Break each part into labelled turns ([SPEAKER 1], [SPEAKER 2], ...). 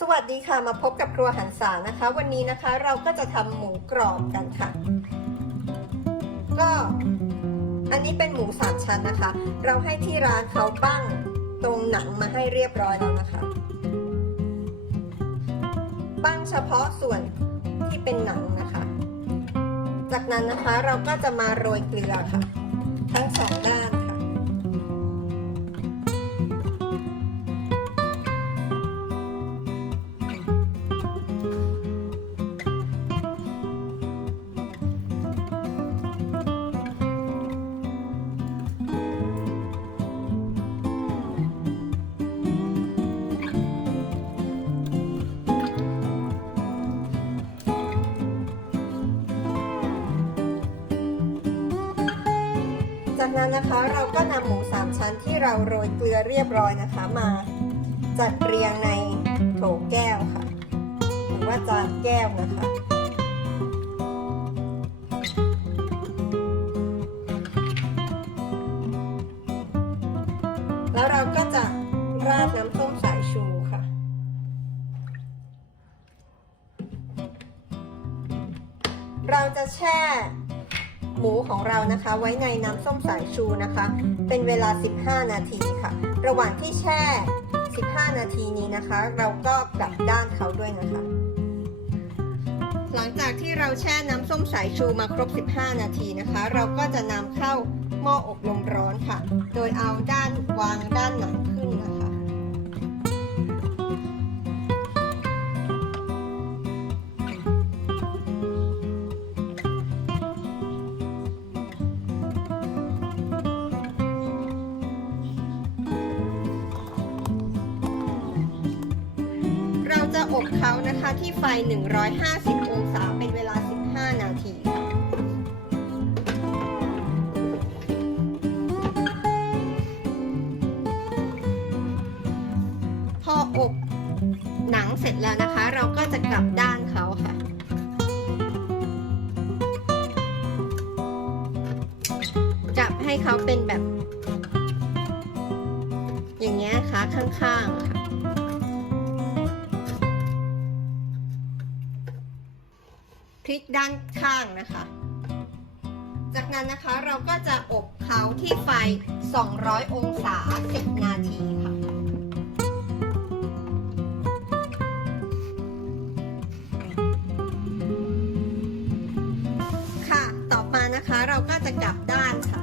[SPEAKER 1] สวัสดีค่ะมาพบกับครัวหันษานะคะ วันนี้นะคะเราก็จะทำหมูกรอบกันค่ะ ก็อันนี้เป็นหมูสามชั้นนะคะ เราให้ที่ร้านเขาบ้างตรงหนังมาให้เรียบร้อยแล้วนะคะ ปั้งเฉพาะส่วนที่เป็นหนังนะคะ จากนั้นนะคะเราก็จะมาโรยเกลือค่ะ ทั้งสองด้าน จากนั้นนะคะเราก็นำหมูสามชั้นที่เราโรยเกลือเรียบร้อยนะคะ มาจัดเรียงในโถแก้วค่ะ หรือว่าจานแก้วนะคะแล้วเราก็จะราดน้ำส้มสายชูค่ะ เราจะแช่ หมูของเรานะคะ ไว้ในน้ำส้มสายชูนะคะ เป็นเวลา 15 นาทีค่ะ ระหว่างที่แช่ 15 นาทีนี้นะคะ เราก็กลับด้านเขาด้วยนะคะ หลังจากที่เราแช่น้ำส้มสายชูมาครบ 15 นาทีนะคะ เราก็จะนำเข้าหม้ออบลมร้อนค่ะ โดยเอาด้านวางด้านหนัง เราจะอบเขานะคะที่ไฟ 150 องศาเป็นเวลา 15 นาทีค่ะพออบหนังเสร็จแล้วนะคะ เราก็จะกลับด้านเขาค่ะจับให้เขาเป็นแบบ อย่างเงี้ยค่ะข้างๆค่ะ พลิกด้านข้างนะคะ จากนั้นนะคะเราก็จะอบเขาที่ไฟ 200 องศา 10 นาทีค่ะค่ะต่อมานะคะเราก็จะกลับด้านค่ะ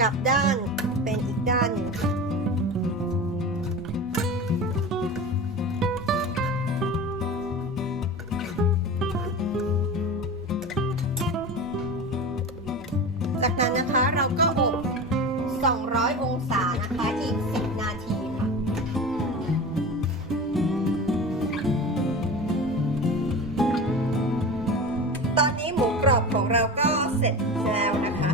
[SPEAKER 1] กลับด้านเป็นอีกด้าน จากนั้นนะคะเราก็อบ 200 องศานะคะอีก 10 นาทีค่ะ ตอนนี้หมูกรอบของเราก็เสร็จแล้วนะคะ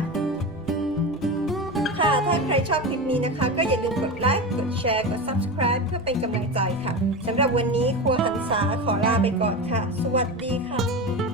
[SPEAKER 1] ค่ะ ถ้าใครชอบคลิปนี้นะคะ ก็อย่าลืมกดไลค์ กดแชร์ กด subscribe เพื่อเป็นกำลังใจค่ะ สำหรับวันนี้ครัวหันษาขอลาไปก่อนค่ะ สวัสดีค่ะ